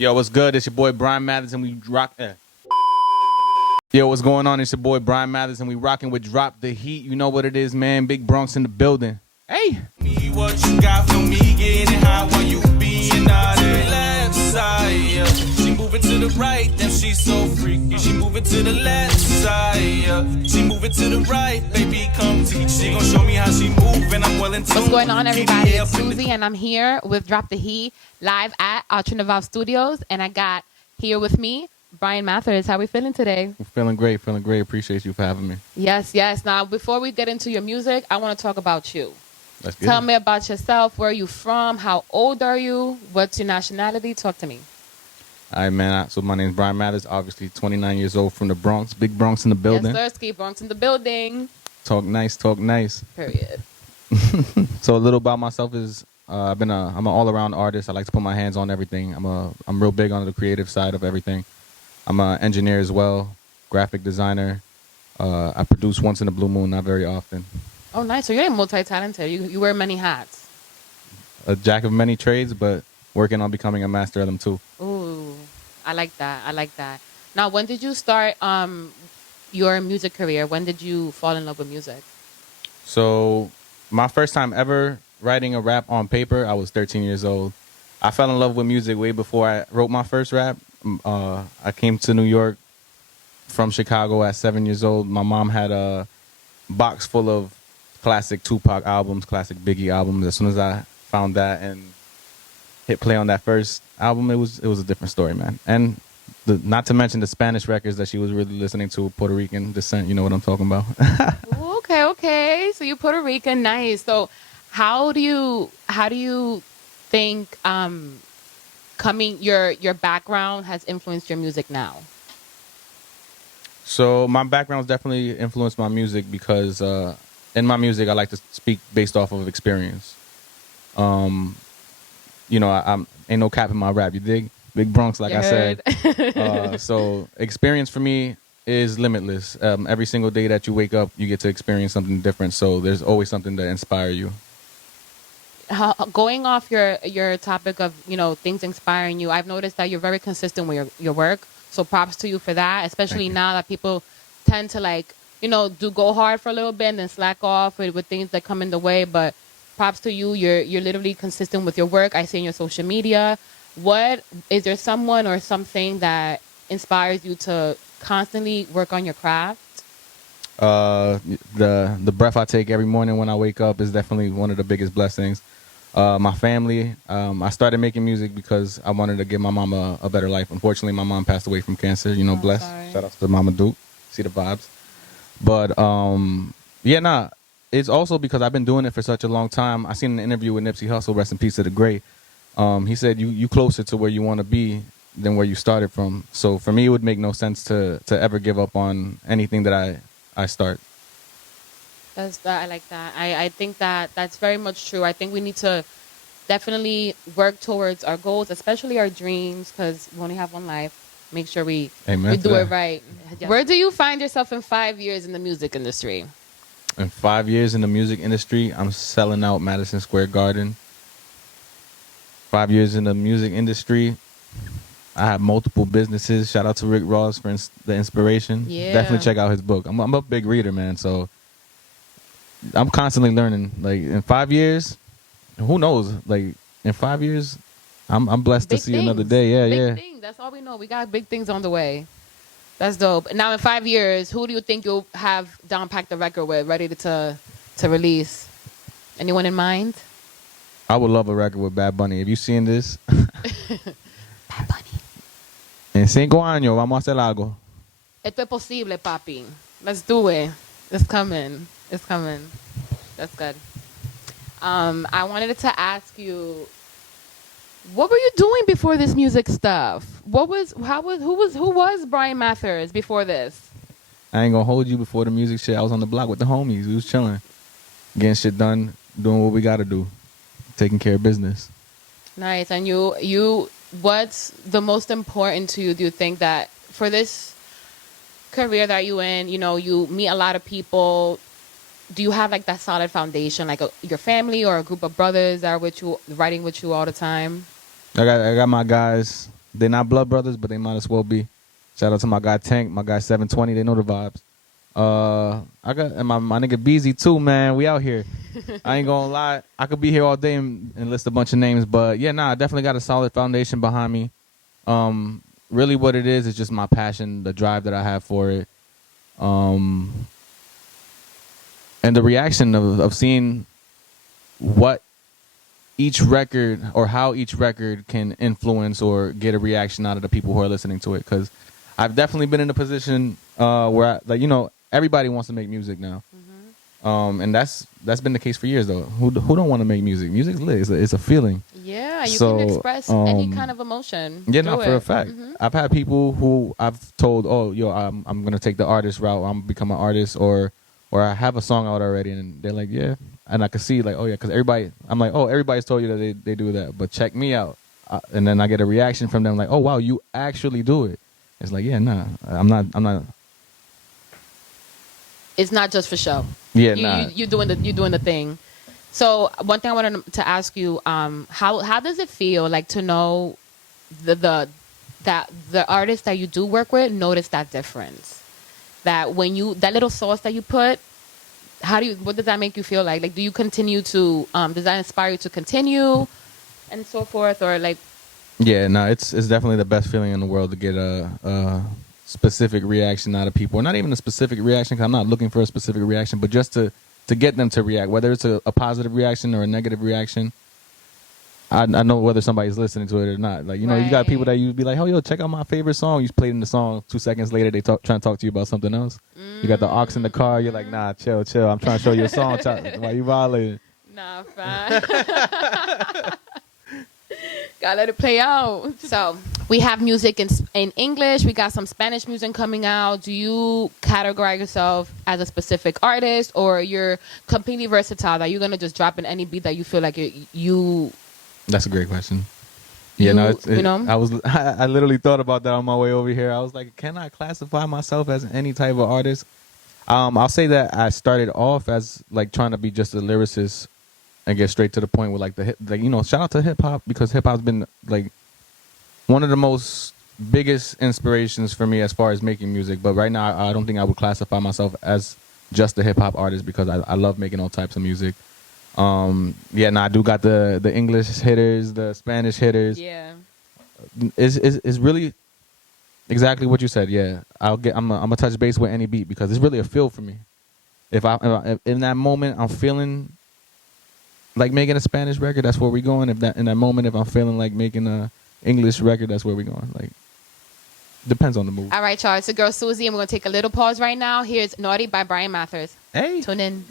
Yo, what's good? It's your boy Bryan Mathers, and we rock. Yo, what's going on? It's your boy Bryan Mathers, and we rocking with Drop the Heat. You know what it is, man. Big Bronx in the building. Hey. What you got for me? Getting high when you being on the left side. Yeah. She moving to the right, then she's so freaky. She moving to the left side. Yeah. She moving to the right, baby, come teach. She gon' show me how she move, and I'm willing to. What's going on, everybody? It's Susie, and I'm here with Drop the Heat live at Ultra Naval Studios, and I got here with me Bryan Mathers. How are we feeling today? We're feeling great, feeling great. Appreciate you for having me. Yes, yes. Now, before we get into your music, I want to talk about you. Let's get Tell it. me about yourself. Where are you from? How old are you? What's your nationality? Talk to me. All right, man. So my name's Bryan Mathers, obviously 29 years old, from the Bronx. Big Bronx in the building. Yes, sir. Ski Bronx in the building. Talk nice, talk nice. Period. So a little about myself is I'm an all-around artist. I like to put my hands on everything. I'm real big on the creative side of everything. I'm an engineer as well, graphic designer. I produce once in a blue moon, not very often. Oh, nice. So you're multi-talented. You wear many hats. A jack of many trades, but working on becoming a master of them too. Ooh, I like that. I like that. Now, when did you start your music career? When did you fall in love with music? So my first time ever writing a rap on paper, I was 13 years old. I fell in love with music way before I wrote my first rap. I came to New York from Chicago at 7 years old. My mom had a box full of classic Tupac albums, classic Biggie albums. As soon as I found that and hit play on that first album, it was a different story, man. And not to mention the Spanish records that she was really listening to, Puerto Rican descent. You know what I'm talking about. Ooh, okay. So you're Puerto Rican, nice. So how do you think your background has influenced your music now? So my background's definitely influenced my music because in my music I like to speak based off of experience. I'm ain't no cap in my rap. You dig? Big Bronx, like I said. So experience for me is limitless. Every single day that you wake up, you get to experience something different. So there's always something to inspire you. Going off your topic of things inspiring you, I've noticed that you're very consistent with your work. So props to you for that, especially now that people tend to do go hard for a little bit and then slack off with things that come in the way. But props to you. You're literally consistent with your work. I see in your social media. What is there someone or something that inspires you to constantly work on your craft? The breath I take every morning when I wake up is definitely one of the biggest blessings. My family. I started making music because I wanted to give my mom a better life. Unfortunately, my mom passed away from cancer. Bless. Sorry. Shout out to Mama Duke. See the vibes. But it's also because I've been doing it for such a long time. I seen an interview with Nipsey Hussle, rest in peace to the great. He said you closer to where you want to be than where you started from. So for me, it would make no sense to ever give up on anything that I start. I like that. I think that's very much true. I think we need to definitely work towards our goals, especially our dreams, because we only have one life. Make sure we do it right. Where do you find yourself in 5 years in the music industry? In 5 years in the music industry, I'm selling out Madison Square Garden. 5 years in the music industry, I have multiple businesses. Shout out to Rick Ross for the inspiration. Yeah. Definitely check out his book. I'm a big reader, man, so I'm constantly learning. Like in 5 years, who knows? Like in 5 years, I'm blessed to see another day. Yeah, big things. That's all we know. We got big things on the way. That's dope. Now in 5 years, who do you think you'll have down packed the record with, ready to release? Anyone in mind? I would love a record with Bad Bunny. Have you seen this? Bad Bunny. En 5 años vamos a hacer algo. Esto es posible, papi. Let's do it. It's coming. It's coming. That's good. I wanted to ask you, what were you doing before this music stuff? Who was Bryan Mathers before this? I ain't gonna hold you before the music shit. I was on the block with the homies. We was chilling, getting shit done, doing what we gotta do, taking care of business. Nice. And you, what's the most important to you? Do you think that for this career that you in, you meet a lot of people? Do you have that solid foundation, your family or a group of brothers that are with you, writing with you all the time? I got my guys. They're not blood brothers, but they might as well be. Shout out to my guy Tank, my guy 720. They know the vibes. I got and my nigga Beezy too, man. We out here. I ain't gonna lie. I could be here all day and list a bunch of names, but yeah, I definitely got a solid foundation behind me. Really what it is just my passion, the drive that I have for it. And the reaction of seeing what each record or how each record can influence or get a reaction out of the people who are listening to it. Because I've definitely been in a position where, everybody wants to make music now. Mm-hmm. And that's been the case for years, though. Who don't want to make music? Music's lit. It's a feeling. Yeah, you can express any kind of emotion. Yeah, no, for a fact. Mm-hmm. I've had people who I've told, I'm going to take the artist route. I'm become an artist, or I have a song out already, and they're like, yeah. And I can see, like, oh, yeah, because everybody's told you that they do that, but check me out. And then I get a reaction from them like, oh, wow, you actually do it. It's like, yeah, nah, I'm not. It's not just for show. Yeah, you're doing the thing. So one thing I wanted to ask you, how does it feel like to know that the artists that you do work with notice that difference? That when that little sauce that you put, what does that make you feel like? Like, do you continue to, does that inspire you to continue and so forth, or like? Yeah, no, it's definitely the best feeling in the world to get a specific reaction out of people. Or not even a specific reaction, because I'm not looking for a specific reaction, but just to get them to react, whether it's a positive reaction or a negative reaction. I know whether somebody's listening to it or not. Like, you know, You got people that you be like, oh, yo, check out my favorite song. You played in the song. 2 seconds later, they trying to talk to you about something else. You got the aux in the car. You're like, nah, chill. I'm trying to show you a song. Why you violating? Nah, fine. Gotta let it play out. So we have music in English. We got some Spanish music coming out. Do you categorize yourself as a specific artist, or you're completely versatile? That you're gonna just drop in any beat that you feel like you? That's a great question. Yeah, I literally thought about that on my way over here. I was like, can I classify myself as any type of artist? I'll say that I started off as like trying to be just a lyricist and get straight to the point with like shout out to hip hop, because hip hop's been like one of the most biggest inspirations for me as far as making music. But right now, I don't think I would classify myself as just a hip hop artist, because I love making all types of music. I do got the English hitters, the Spanish hitters. Yeah, it's really exactly what you said. Yeah, I'm gonna touch base with any beat, because it's really a feel for me. If in that moment I'm feeling like making a Spanish record, that's where we're going. In that moment, if I'm feeling like making a English record, that's where we're going. Like, depends on the mood. All right, y'all. It's your girl Susie, and we're gonna take a little pause right now. Here's "Naughty" by Bryan Mathers. Hey, tune in.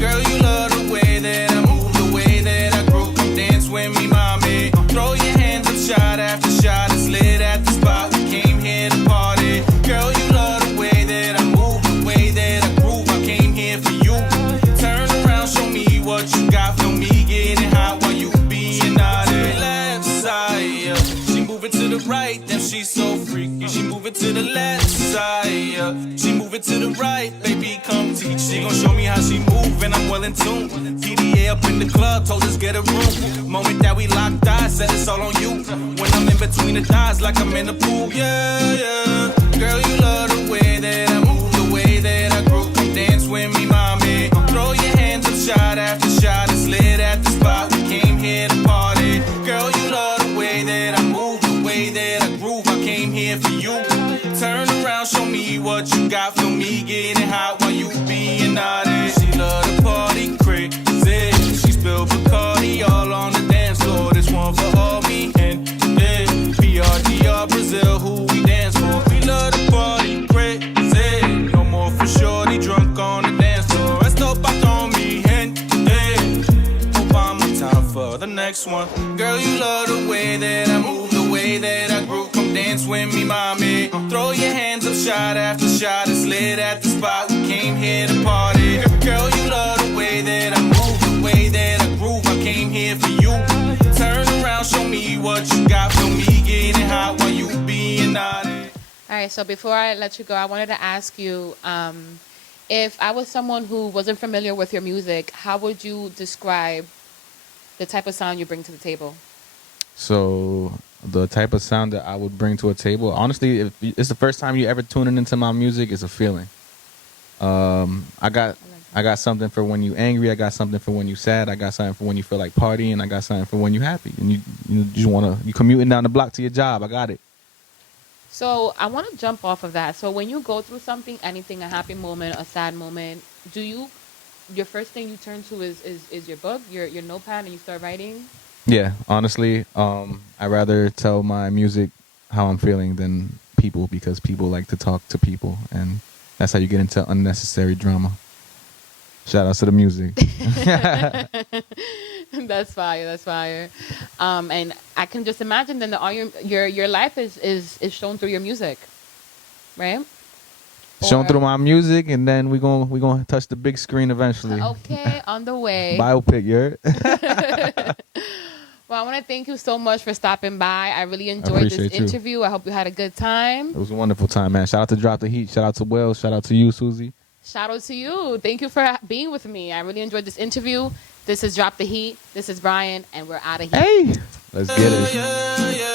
Girl, you love the way that I move, the way that I groove. Come dance with me, mommy. Throw your hands up, shot after shot. It's lit at the spot. We came here to party. Girl, you love the way that I move, the way that I groove. I came here for you. Turn around, show me what you got for me. Getting hot while you being naughty. Left side, yeah. She move it to the right, then she's so freaky. She move it to the left side, yeah. She move it to the right, baby, come teach. She gon' show me how she move, and I'm well in tune. PDA up in the club, told us get a room. Moment that we locked eyes, said it's all on you. When I'm in between the thighs, like I'm in the pool, yeah. Girl, you love the way that I move, the way that I groove. Come dance with me, mommy. Throw your hands up, shot after shot. It's lit at the spot. We came here to party. Girl, you love the way that I move, the way that I groove. I came here for you. Turn around, show me what you got for me. Getting hot while you being naughty. She love the party crazy. She spilled Bacardi all on the dance floor. This one for all me and PRDR Brazil, who we dance for. We love the party crazy. No more for shorty drunk on the dance floor. Esto pa' con mi gente. Hope I'm on time for the next one. Girl, you love the way that I move, the way that I groove. Come dance with me, mommy. Throw your hands up, shot after shot. It's lit at the spot. We came here to party. Girl, you love the way that I move, the way that I groove. I came here for you. Turn around, show me what you got for me. Getting hot while you being naughty. All right, so before I let you go, I wanted to ask you, If I was someone who wasn't familiar with your music, how would you describe the type of sound you bring to the table? So the type of sound that I would bring to a table, honestly, if it's the first time you ever tuning into my music, it's a feeling. I got something for when you angry. I got something for when you sad. I got something for when you feel like partying. I got something for when you happy and you just you commuting down the block to your job. I got it. So I want to jump off of that. So when you go through something, anything, a happy moment, a sad moment, do you, your first thing you turn to is your book, your notepad, and you start writing? Yeah, honestly, I rather tell my music how I'm feeling than people because people like to talk to people, and that's how you get into unnecessary drama. Shout out to the music. That's fire. That's fire. And I can just imagine then that all your life is shown through your music, right? Shown Or- through my music, and then we gonna touch the big screen eventually. Okay, on the way. Biopic, yeah. Well, I want to thank you so much for stopping by. I really enjoyed this appreciate you. interview. I hope you had a good time. It was a wonderful time, man. Shout out to Drop the Heat. Shout out to Will. Shout out to you, Susie. Shout out to you. Thank you for being with me. I really enjoyed this interview. This is Drop the Heat. This is Bryan, and we're out of here. Hey, let's get it. Yeah, yeah.